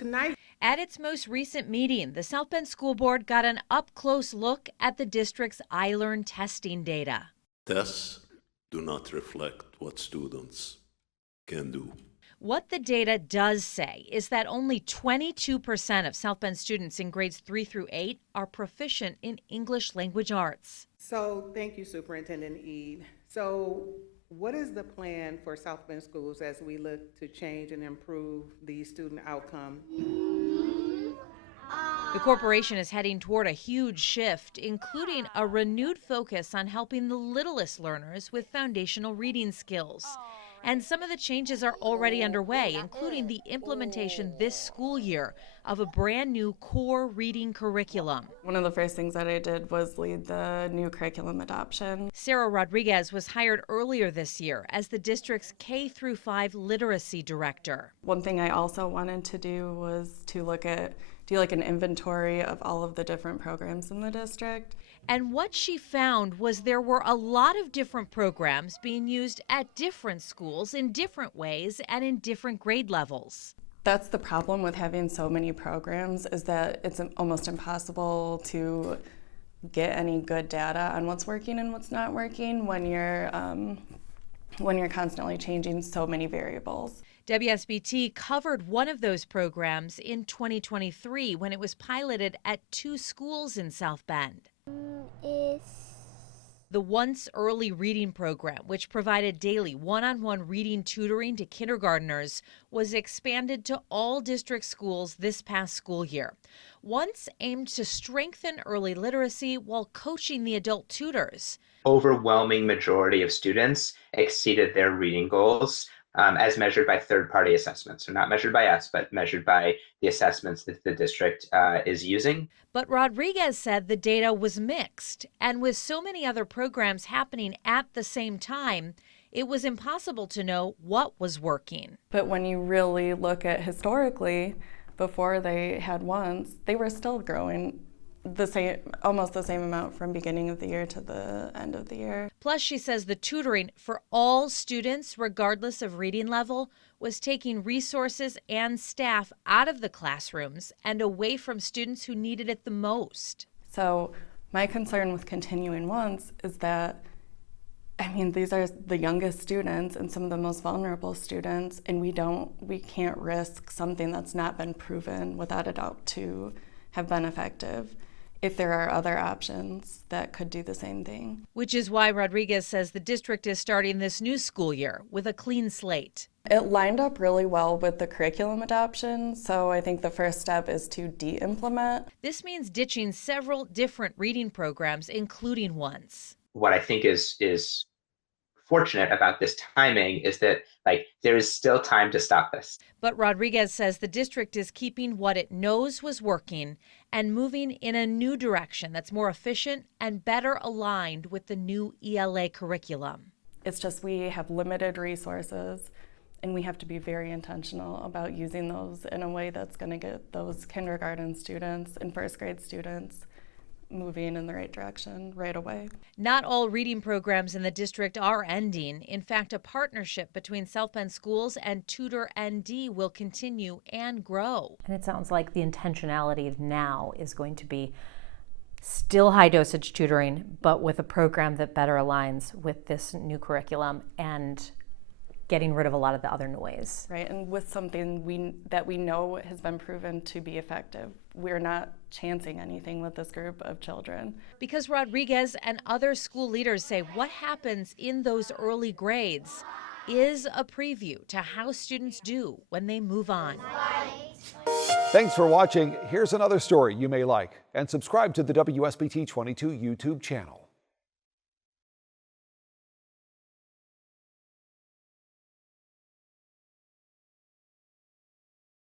tonight. At its most recent meeting, the South Bend School Board got an up-close look at the district's iLearn testing data. Tests do not reflect what students can do. What the data does say is that only 22% of South Bend students in grades 3 through 8 are proficient in English language arts. So thank you, Superintendent Eid. So what is the plan for South Bend schools as we look to change and improve the student outcome? The corporation is heading toward a huge shift, including a renewed focus on helping the littlest learners with foundational reading skills. And some of the changes are already underway, including the implementation this school year of a brand new core reading curriculum. One of the first things that I did was lead the new curriculum adoption. Sarah Rodriguez was hired earlier this year as the district's K-5 literacy director. One thing I also wanted to do was to do like an inventory of all of the different programs in the district. And what she found was there were a lot of different programs being used at different schools in different ways and in different grade levels. That's the problem with having so many programs, is that it's almost impossible to get any good data on what's working and what's not working when you're constantly changing so many variables. WSBT covered one of those programs in 2023 when it was piloted at 2 schools in South Bend. The Once Early Reading Program, which provided daily one-on-one reading tutoring to kindergartners, was expanded to all district schools this past school year. Once aimed to strengthen early literacy while coaching the adult tutors. Overwhelming majority of students exceeded their reading goals as measured by third-party assessments. So not measured by us, but measured by the assessments that the district is using. But Rodriguez said the data was mixed, and with so many other programs happening at the same time, it was impossible to know what was working. But when you really look at historically, before they had Once, they were still growing almost the same amount from beginning of the year to the end of the year. Plus, she says the tutoring for all students, regardless of reading level, was taking resources and staff out of the classrooms and away from students who needed it the most. So my concern with continuing Once is that, these are the youngest students and some of the most vulnerable students, and we can't risk something that's not been proven without a doubt to have been effective if there are other options that could do the same thing. Which is why Rodriguez says the district is starting this new school year with a clean slate. It lined up really well with the curriculum adoption, so I think the first step is to de-implement. This means ditching several different reading programs, including Once. What I think is fortunate about this timing is that there is still time to stop this. But Rodriguez says the district is keeping what it knows was working and moving in a new direction that's more efficient and better aligned with the new ELA curriculum. It's just we have limited resources, and we have to be very intentional about using those in a way that's going to get those kindergarten students and first grade students moving in the right direction right away. Not all reading programs in the district are ending. In fact, a partnership between South Bend Schools and Tutor ND will continue and grow. And it sounds like the intentionality now is going to be still high dosage tutoring, but with a program that better aligns with this new curriculum and getting rid of a lot of the other noise. Right, and with something that we know has been proven to be effective. We're not chancing anything with this group of children. Because Rodriguez and other school leaders say what happens in those early grades is a preview to how students do when they move on. Thanks for watching. Here's another story you may like, and subscribe to the WSBT 22 YouTube channel.